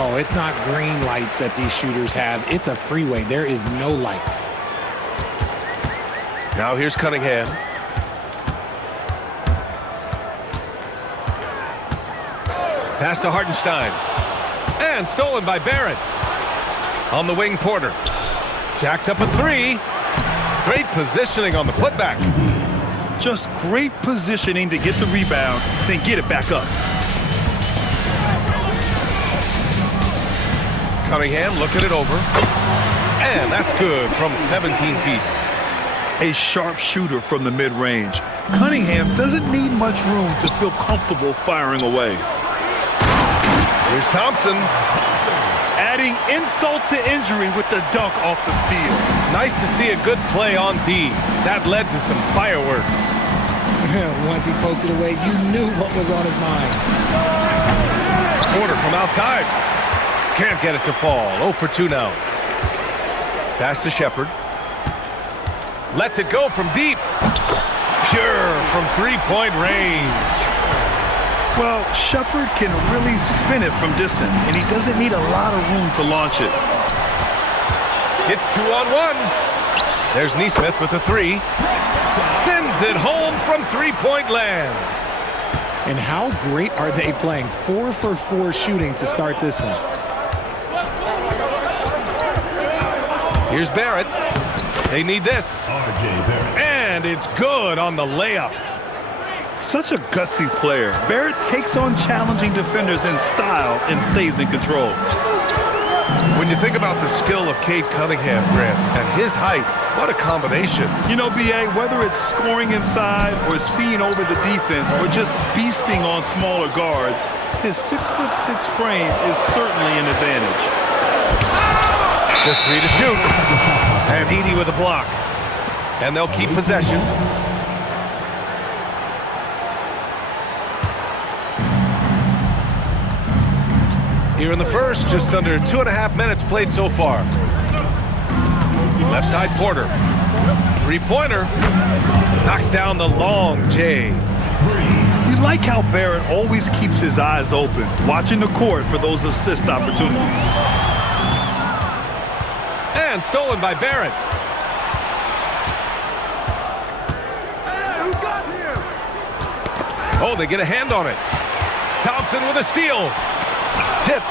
Oh, it's not green lights that these shooters have. It's a freeway. There is no lights. Now here's Cunningham. Pass to Hartenstein. And stolen by Barrett. On the wing, Porter. Jacks up a three. Great positioning on the putback. Just great positioning to get the rebound, then get it back up. Cunningham looking it over. And that's good from 17 feet. A sharp shooter from the mid-range. Cunningham doesn't need much room to feel comfortable firing away. Here's Thompson. Adding insult to injury with the dunk off the steal. Nice to see a good play on D. That led to some fireworks. Once he poked it away, you knew what was on his mind. Porter from outside. Can't get it to fall. 0 for 2 now. Pass to Shepherd. Lets it go from deep. Pure from three-point range. Well, Shepherd can really spin it from distance, and he doesn't need a lot of room to launch it. It's 2-on-1. There's Nesmith with a three. Sends it home from three-point land. And how great are they playing? 4 for 4 shooting to start this one. Here's Barrett. They need this. And it's good on the layup. Such a gutsy player. Barrett takes on challenging defenders in style and stays in control. When you think about the skill of Cade Cunningham, Grant, at his height, what a combination. You know, B.A., whether it's scoring inside or seeing over the defense or just beasting on smaller guards, his 6'6" frame is certainly an advantage. Just 3 to shoot. And Edey with a block. And they'll keep possession. Here in the first, just under 2.5 minutes played so far. Left side, Porter. Three-pointer. Knocks down the long J. You like how Barrett always keeps his eyes open, watching the court for those assist opportunities. And stolen by Barrett. Oh, they get a hand on it. Thompson with a steal. Tipped.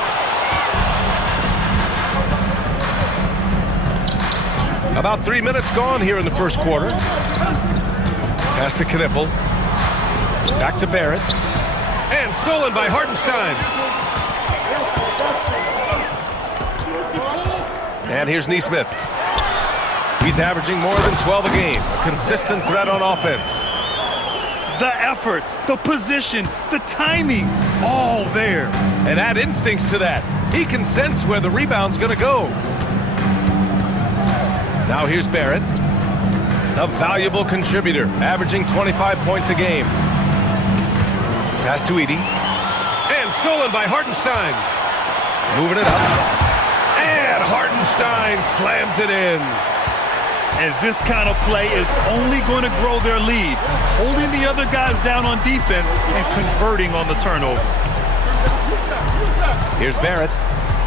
About 3 minutes gone here in the first quarter. Pass to Knipple. Back to Barrett. And stolen by Hartenstein. And here's Nesmith. He's averaging more than 12 a game. A consistent threat on offense. The effort, the position, the timing, all there. And add instincts to that. He can sense where the rebound's going to go. Now here's Barrett. A valuable contributor, averaging 25 points a game. Pass to Edey. And stolen by Hartenstein. Moving it up. And Hartenstein slams it in. And this kind of play is only going to grow their lead, holding the other guys down on defense and converting on the turnover. Here's Barrett.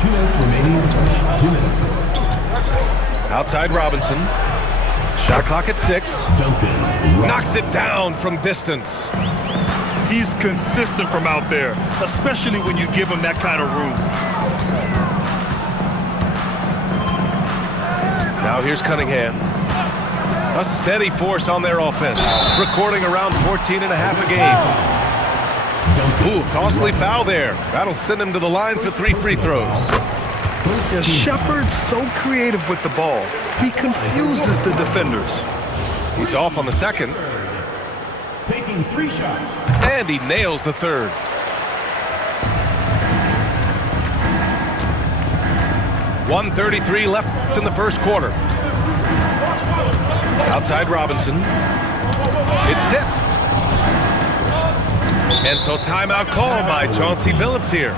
2 minutes remaining in the first. 2 minutes. Outside Robinson. Shot clock at 6. Duncan Knocks it down from distance. He's consistent from out there, especially when you give him that kind of room. Now here's Cunningham. A steady force on their offense, recording around 14.5 a game. Ooh, costly foul there. That'll send him to the line for 3 free throws. Yeah, Shepherd's so creative with the ball. He confuses the defenders. He's off on the second. taking 3 shots. And he nails the third. .133 left in the first quarter. Outside Robinson. It's tipped. And so timeout call by Chauncey Billups here.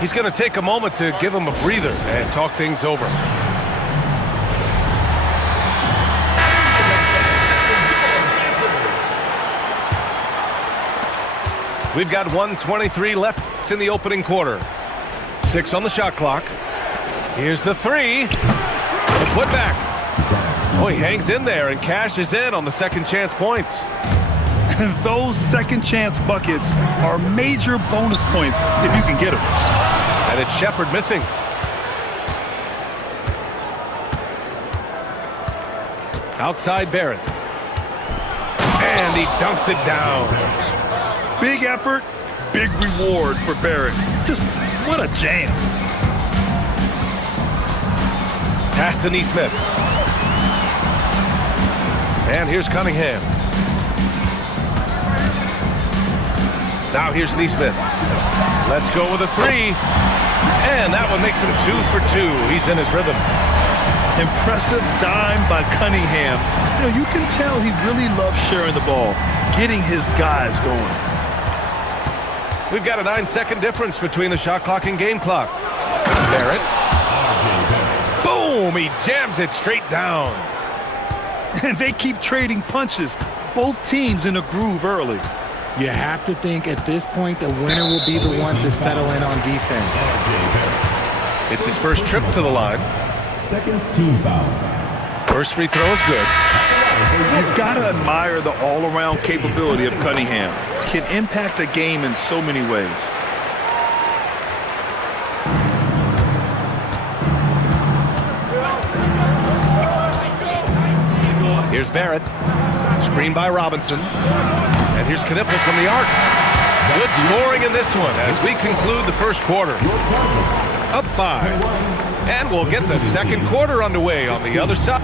He's going to take a moment to give him a breather and talk things over. We've got 1:23 left in the opening quarter. 6 on the shot clock. Here's the 3. The putback. Oh, he hangs in there and cashes in on the second chance points. Those second chance buckets are major bonus points if you can get them. And it's Shepard missing. Outside Barrett. And he dunks it down. Big effort, big reward for Barrett. Just what a jam. Pass to Neesmith. And here's Cunningham. Now here's Neesmith. Let's go with a 3. And that one makes him 2 for 2. He's in his rhythm. Impressive dime by Cunningham. You know, you can tell he really loves sharing the ball, getting his guys going. We've got a 9-second difference between the shot clock and game clock. Barrett. Boom! He jams it straight down. And they keep trading punches. Both teams in a groove early. You have to think at this point the winner will be the one to settle in on defense. It's his first trip to the line. Second team foul. First free throw is good. You've got to admire the all-around capability of Cunningham. Can impact a game in so many ways. Here's Barrett. Screen by Robinson. And here's Knipple from the arc. Good scoring in this one as we conclude the first quarter. Up 5. And we'll get the second quarter underway on the other side.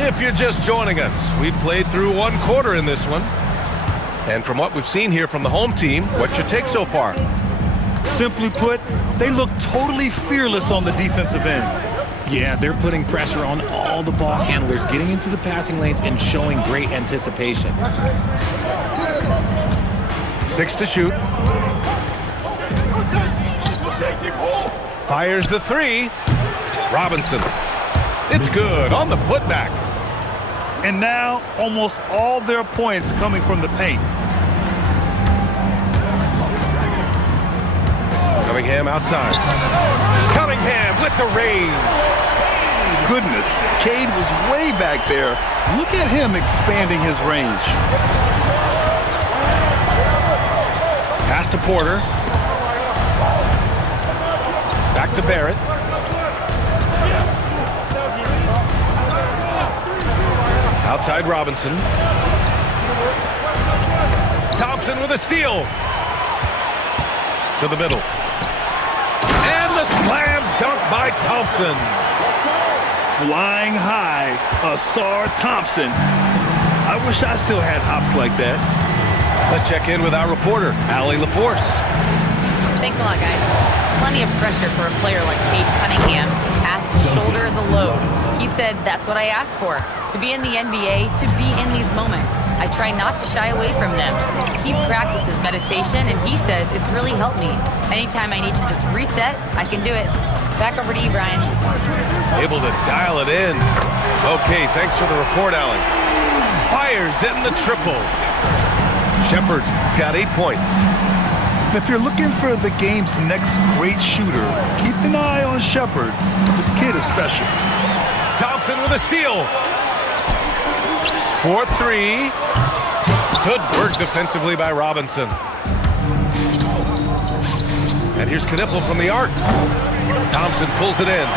If you're just joining us, we played through 1 quarter in this one. And from what we've seen here from the home team, what's your take so far? Simply put, they look totally fearless on the defensive end. Yeah, they're putting pressure on all the ball handlers, getting into the passing lanes and showing great anticipation. 6 to shoot. Fires the 3. Robinson. It's good on the putback. And now, almost all their points coming from the paint. Cunningham outside. Cunningham with the range. Goodness, Cade was way back there. Look at him expanding his range. Pass to Porter. Back to Barrett. Outside Robinson. Thompson with a steal. To the middle. And the slam dunk by Thompson. Flying high, Asar Thompson. I wish I still had hops like that. Let's check in with our reporter, Allie LaForce. Thanks a lot, guys. Plenty of pressure for a player like Cade Cunningham, asked to shoulder the load. He said, that's what I asked for, to be in the NBA, to be in these moments. I try not to shy away from them. He practices meditation, and he says it's really helped me. Anytime I need to just reset, I can do it. Back over to you, Brian. Able to dial it in. Okay, thanks for the report, Allie. Fires in the triple. Shepard's got 8 points. If you're looking for the game's next great shooter, keep an eye on Shepard. This kid is special. Thompson with a steal. 4-3. Good work defensively by Robinson. And here's Knipple from the arc. Thompson pulls it in.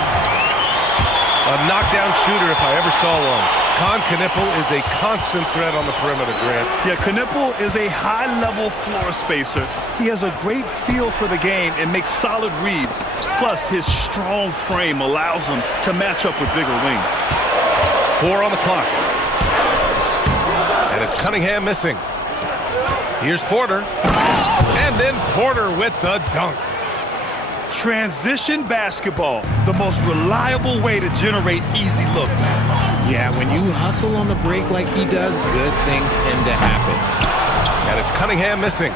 A knockdown shooter if I ever saw one. Knipple is a constant threat on the perimeter, Grant. Yeah, Knipple is a high-level floor spacer. He has a great feel for the game and makes solid reads. Plus, his strong frame allows him to match up with bigger wings. 4 on the clock. And it's Cunningham missing. Here's Porter. And then Porter with the dunk. Transition basketball, the most reliable way to generate easy looks. Yeah, when you hustle on the break like he does, good things tend to happen. And it's Cunningham missing.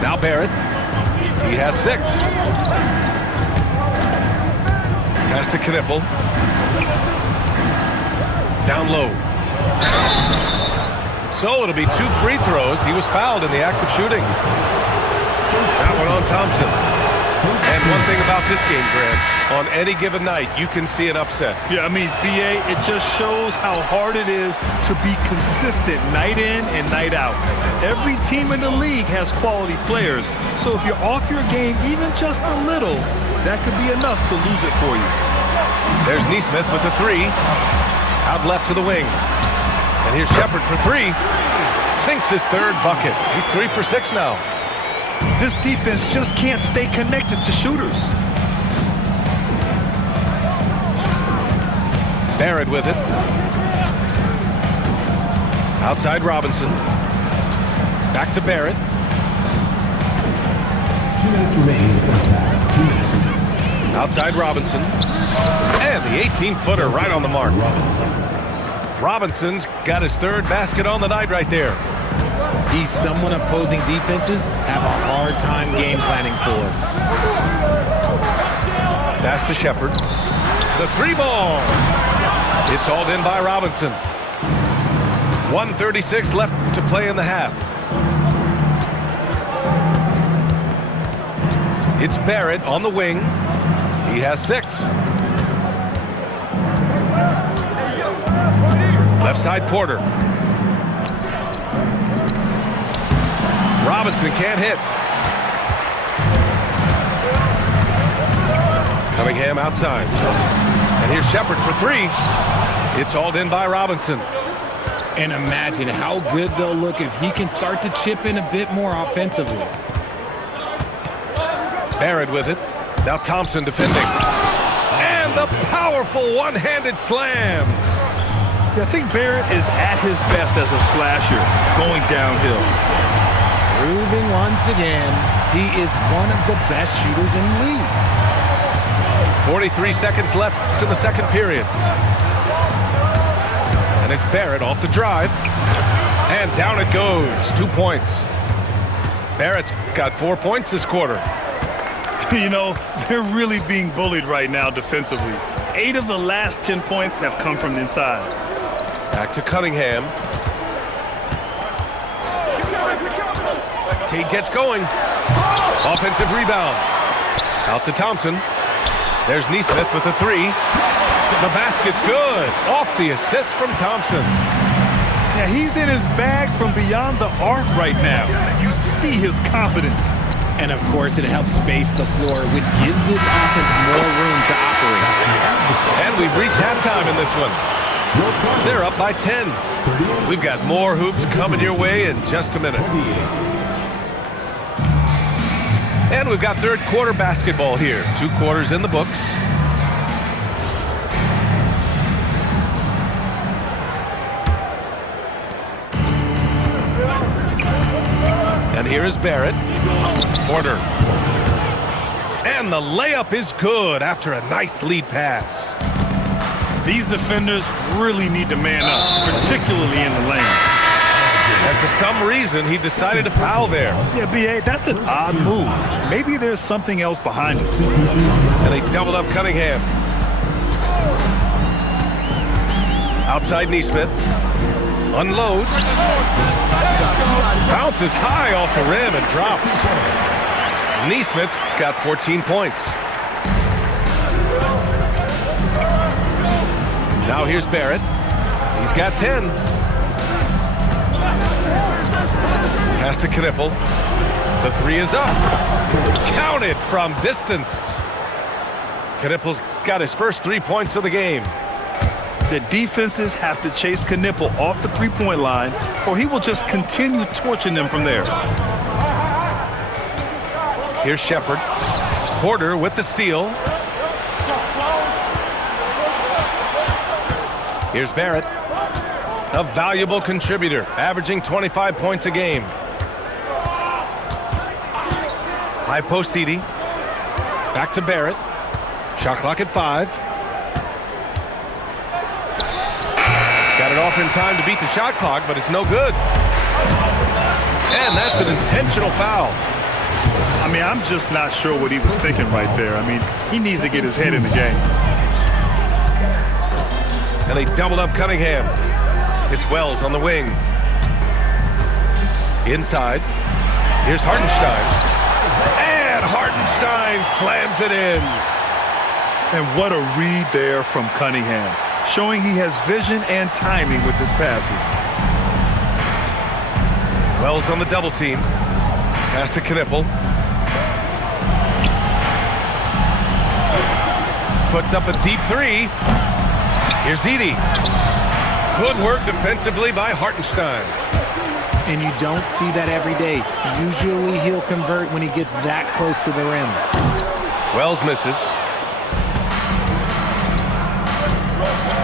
Now Barrett. He has 6. Pass to Knipple. Down low. So it'll be 2 free throws. He was fouled in the act of shooting. That one on Thompson. And one thing about this game, Grant, on any given night, you can see an upset. Yeah, I mean, BA, it just shows how hard it is to be consistent night in and night out. Every team in the league has quality players, so if you're off your game even just a little, that could be enough to lose it for you. There's Neesmith with the 3. Out left to the wing. And here's Shepard for 3. Sinks his 3rd bucket. He's 3 for 6 now. This defense just can't stay connected to shooters. Barrett with it. Outside Robinson. Back to Barrett. 2 minutes remaining in the first half. 2 minutes. Outside Robinson. And the 18-footer right on the mark. Robinson's got his 3rd basket on the night right there. He's someone opposing defenses have a hard time game planning for. Pass to Shepard. The 3 ball. It's hauled in by Robinson. 1:36 left to play in the half. It's Barrett on the wing. He has 6. Left side Porter. Robinson can't hit. Cunningham outside. And here's Shepard for 3. It's hauled in by Robinson. And imagine how good they'll look if he can start to chip in a bit more offensively. Barrett with it. Now Thompson defending. And the powerful one-handed slam. Yeah, I think Barrett is at his best as a slasher going downhill. Proving once again, he is one of the best shooters in the league. 43 seconds left in the 2nd period. And it's Barrett off the drive. And down it goes. 2 points. Barrett's got 4 points this quarter. You know, they're really being bullied right now defensively. 8 of the last 10 points have come from inside. Back to Cunningham. Cade gets going. Offensive rebound. Out to Thompson. There's Neesmith with the 3. The basket's good. Off the assist from Thompson. Yeah, he's in his bag from beyond the arc right now. You see his confidence. And of course, it helps space the floor, which gives this offense more room to operate. And we've reached halftime in this one. They're up by 10. We've got more hoops coming your way in just a minute. And we've got 3rd quarter basketball here. 2 quarters in the books. And here is Barrett. Porter. And the layup is good after a nice lead pass. These defenders really need to man up, particularly in the lane. And for some reason, he decided to foul there. Yeah, B.A., that's an odd move. Maybe there's something else behind it. And they doubled up Cunningham. Outside Neesmith. Unloads. Bounces high off the rim and drops. Neesmith's got 14 points. Now here's Barrett. He's got 10. Pass to Knippel. The 3 is up. Counted from distance. Knippel's got his first 3 points of the game. The defenses have to chase Knippel off the 3-point line, or he will just continue torching them from there. Here's Shepard. Porter with the steal. Here's Barrett. A valuable contributor, averaging 25 points a game. High post Edey. Back to Barrett. Shot clock at 5. Got it off in time to beat the shot clock, but it's no good. And that's an intentional foul. I mean, I'm just not sure what he was thinking right there. I mean, he needs to get his head in the game. And they doubled up Cunningham. It's Wells on the wing. Inside. Here's Hartenstein. And Hartenstein slams it in. And what a read there from Cunningham, showing he has vision and timing with his passes. Wells on the double team. Pass to Knipple. Puts up a deep three. Here's Edey. Good work defensively by Hartenstein. And you don't see that every day. Usually he'll convert when he gets that close to the rim. Wells misses.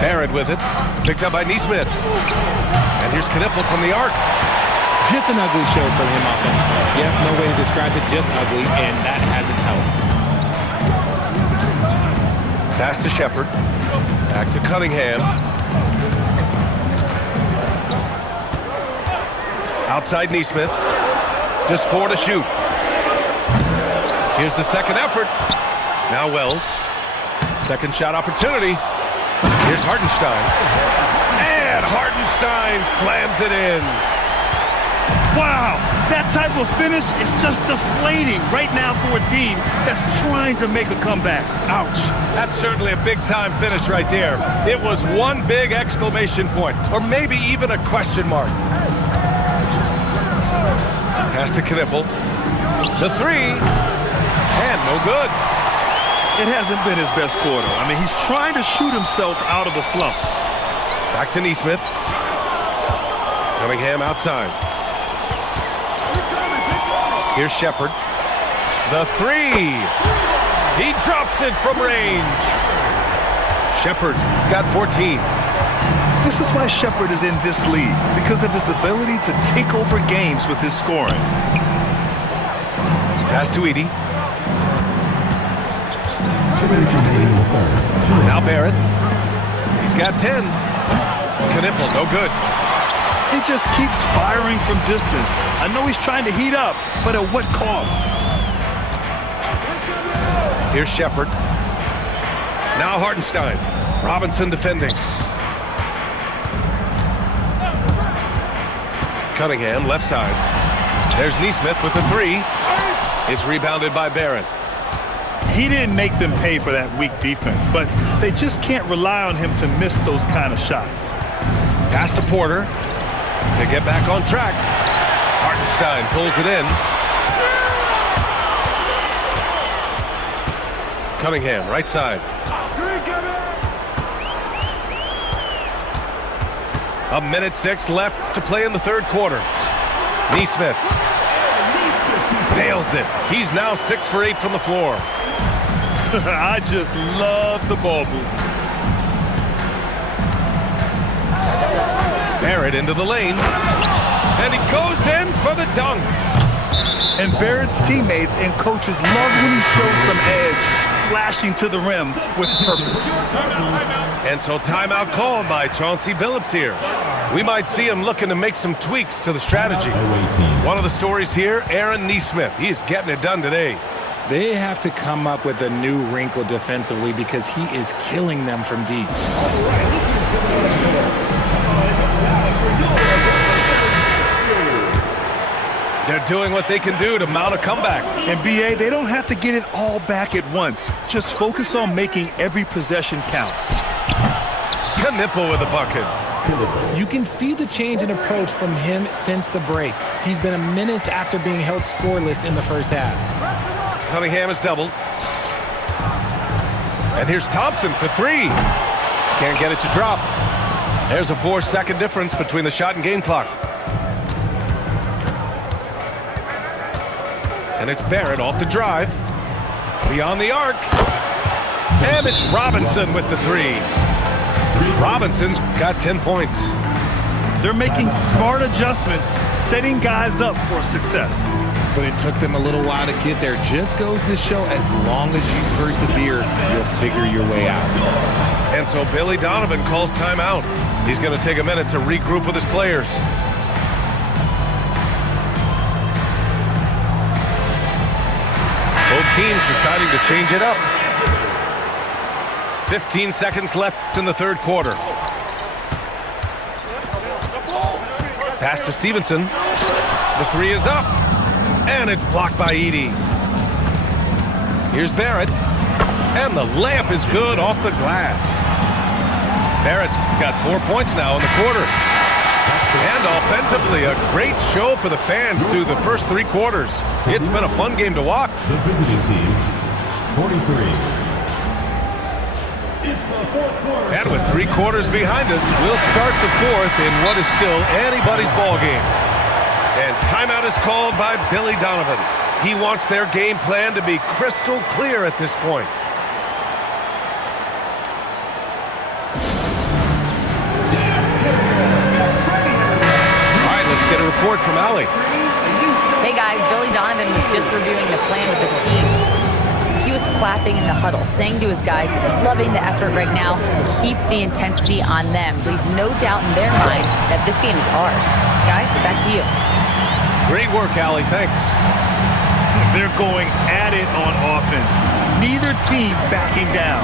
Barrett with it. Picked up by Neesmith. And here's Knipple from the arc. Just an ugly show for him offensively. Yep, no way to describe it, just ugly, and that hasn't helped. Pass to Shepard. Back to Cunningham. Outside Neesmith. Just 4 to shoot. Here's the second effort. Now Wells. Second shot opportunity. Here's Hartenstein. And Hartenstein slams it in. Wow, that type of finish is just deflating right now for a team that's trying to make a comeback. Ouch. That's certainly a big-time finish right there. It was one big exclamation point, or maybe even a question mark. Pass to Knipple. The three. And no good. It hasn't been his best quarter. I mean, he's trying to shoot himself out of a slump. Back to Neesmith. Cunningham outside. Here's Shepard. The three. He drops it from range. Shepard's got 14. This is why Shepard is in this league, because of his ability to take over games with his scoring. Pass to Edey. Now Barrett. He's got 10. Knipple, no good. He just keeps firing from distance. I know he's trying to heat up, but at what cost? Here's Shepard. Now Hartenstein. Robinson defending. Cunningham, left side. There's Neesmith with the three. It's rebounded by Barrett. He didn't make them pay for that weak defense, but they just can't rely on him to miss those kind of shots. Pass to Porter. To get back on track. Hartenstein pulls it in. Cunningham, right side. A minute 6 left to play in the third quarter. Neesmith. Nails it. He's now 6 for 8 from the floor. I just love the ball movement. Barrett into the lane. And he goes in for the dunk. And Barrett's teammates and coaches love when he shows some edge, slashing to the rim with purpose. And so timeout called by Chauncey Billups here. We might see him looking to make some tweaks to the strategy. One of the stories here, Aaron Neesmith. He's getting it done today. They have to come up with a new wrinkle defensively because he is killing them from deep. They're doing what they can do to mount a comeback. And BA, they don't have to get it all back at once. Just focus on making every possession count. Knipple with a bucket. You can see the change in approach from him since the break. He's been a menace after being held scoreless in the first half. Cunningham is doubled. And here's Thompson for three. Can't get it to drop. There's a 4-second difference between the shot and game clock. And it's Barrett off the drive. Beyond the arc. And it's Robinson with the three. Robinson's got 10 points. They're making smart adjustments, setting guys up for success. But it took them a little while to get there. Just goes to show as long as you persevere, you'll figure your way out. And so Billy Donovan calls timeout. He's going to take a minute to regroup with his players. Both teams deciding to change it up. 15 seconds left in the third quarter. Pass to Stevenson. The three is up. And it's blocked by Edey. Here's Barrett. And the layup is good off the glass. Barrett's got 4 points now in the quarter. And offensively, a great show for the fans through the first 3 quarters. It's been a fun game to watch. The visiting team, 43. It's the fourth quarter. And with 3 quarters behind us, we'll start the fourth in what is still anybody's ball game. And timeout is called by Billy Donovan. He wants their game plan to be crystal clear at this point. All right, let's get a report from Allie. Hey guys, Billy Donovan was just reviewing the plan with his team. He was clapping in the huddle, saying to his guys, loving the effort right now, keep the intensity on them. Leave no doubt in their mind that this game is ours. Guys, back to you. Great work, Allie. Thanks. They're going at it on offense. Neither team backing down.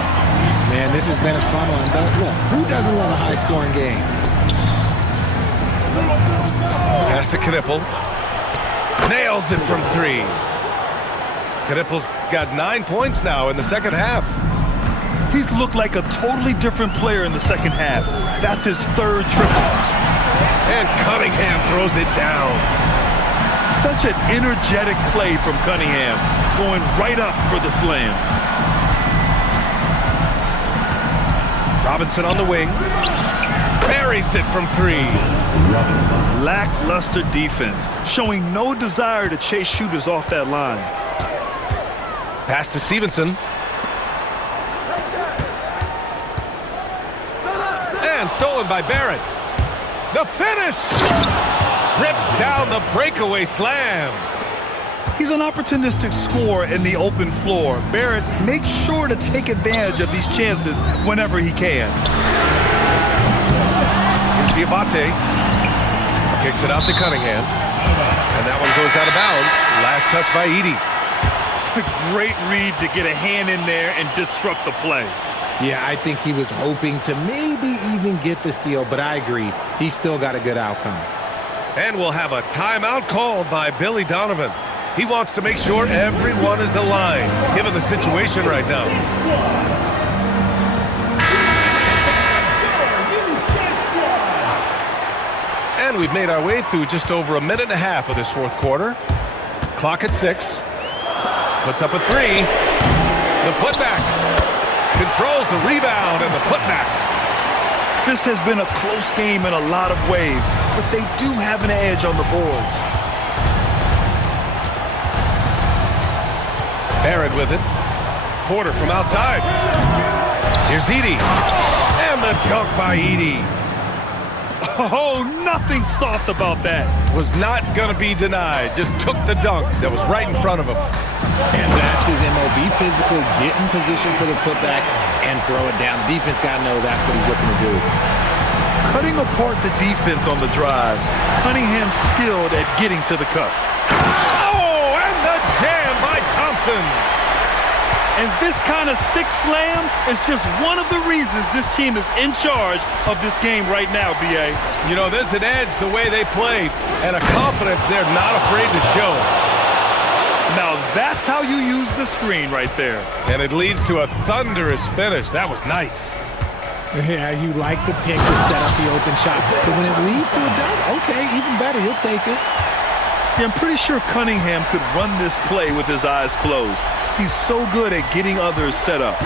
Man, this has been a fun one. But look, who doesn't love a high-scoring game? Pass to Knipple. Nails it from 3. Knipple's got 9 points now in the second half. He's looked like a totally different player in the second half. That's his 3rd triple. And Cunningham throws it down. Such an energetic play from Cunningham, going right up for the slam. Robinson on the wing. Buries it from 3. Lackluster defense, showing no desire to chase shooters off that line. Pass to Stevenson. And stolen by Barrett. The finish! Rips down the breakaway slam. He's an opportunistic scorer in the open floor. Barrett makes sure to take advantage of these chances whenever he can. Here's Diabate. Kicks it out to Cunningham. And that one goes out of bounds. Last touch by Edey. Great read to get a hand in there and disrupt the play. Yeah, I think he was hoping to maybe even get the steal, but I agree. He still got a good outcome. And we'll have a timeout called by Billy Donovan. He wants to make sure everyone is aligned, given the situation right now. And we've made our way through just over a minute and a half of this fourth quarter. Clock at 6. Puts up a 3. The putback. Controls the rebound and the putback. This has been a close game in a lot of ways, but they do have an edge on the boards. Barrett with it. Porter from outside. Here's Edey. And the dunk by Edey. Oh, nothing soft about that. Was not going to be denied. Just took the dunk that was right in front of him. And that's his MO. Be physical, get in position for the putback, and throw it down. The defense got to know that's what he's looking to do. Cutting apart the defense on the drive. Cunningham skilled at getting to the cup. Oh, and the jam by Thompson. And this kind of sick slam is just one of the reasons this team is in charge of this game right now, B.A. You know, there's an edge the way they played and a confidence they're not afraid to show. Now that's how you use the screen right there. And it leads to a thunderous finish. That was nice. Yeah, you like the pick to set up the open shot. But when it leads to a dunk, okay, even better, he'll take it. Yeah, I'm pretty sure Cunningham could run this play with his eyes closed. He's so good at getting others set up.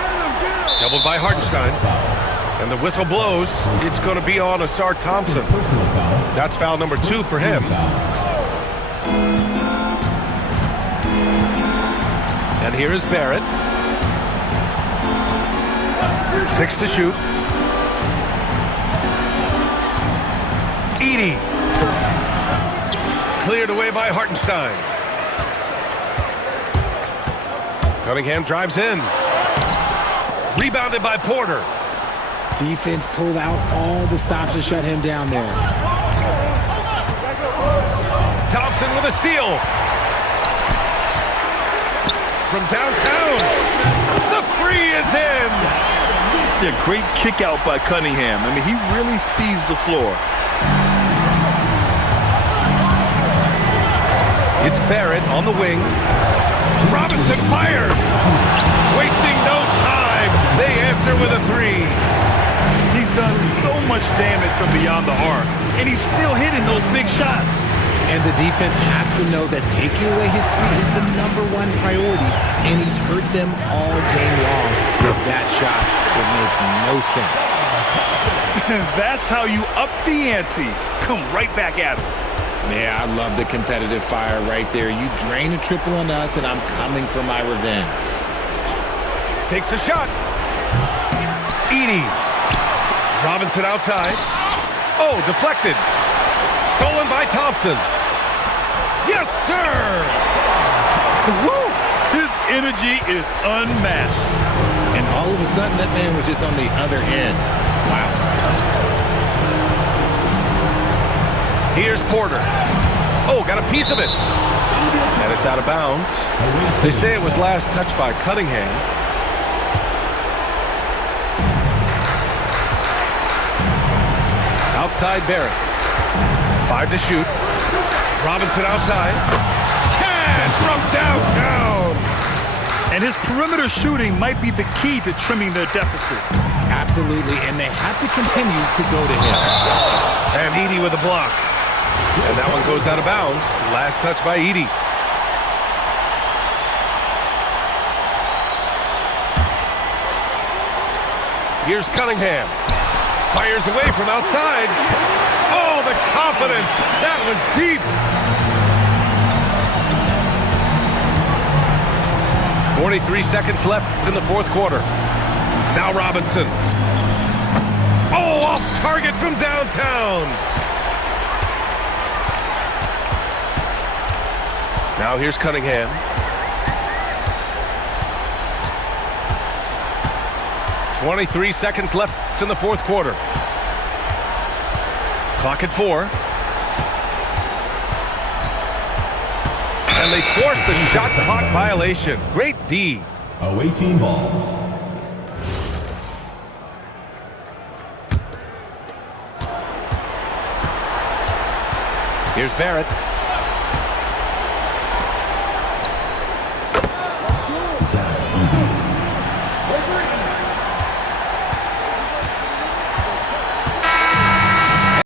Doubled by Hartenstein. And the whistle blows. It's going to be on Asar Thompson. That's foul number 2 for him. And here is Barrett. 6 to shoot. Edey. Cleared away by Hartenstein. Cunningham drives in. Rebounded by Porter. Defense pulled out all the stops to shut him down there. Thompson with a steal. From downtown. The 3 is in. Yeah, great kick out by Cunningham. I mean, he really sees the floor. It's Barrett on the wing. Robinson fires. Wasting no time. They answer with a three. He's done so much damage from beyond the arc, and he's still hitting those big shots. And the defense has to know that taking away his three is the #1 priority, and he's hurt them all game long with that shot. It makes no sense. That's how you up the ante. Come right back at him. Yeah, I love the competitive fire right there. You drain a triple on us, and I'm coming for my revenge. Takes a shot. Edey. Robinson outside. Oh, deflected. Stolen by Thompson. Yes, sir! Woo! His energy is unmatched. And all of a sudden, that man was just on the other end. Wow. Here's Porter. Oh, got a piece of it. And it's out of bounds. They say it was last touched by Cunningham. Outside Barrett. 5 to shoot. Robinson outside. Cash from downtown. And his perimeter shooting might be the key to trimming their deficit. Absolutely, and they have to continue to go to him. And Edey with a block. And that one goes out of bounds. Last touch by Edey. Here's Cunningham. Fires away from outside. Oh, the confidence. That was deep. 43 seconds left in the fourth quarter. Now Robinson. Oh, off target from downtown. Now here's Cunningham. .23 seconds left in the fourth quarter. Clock at 4. And they forced the shot clock violation. Great D. Away team ball. Here's Barrett. Zach Edey.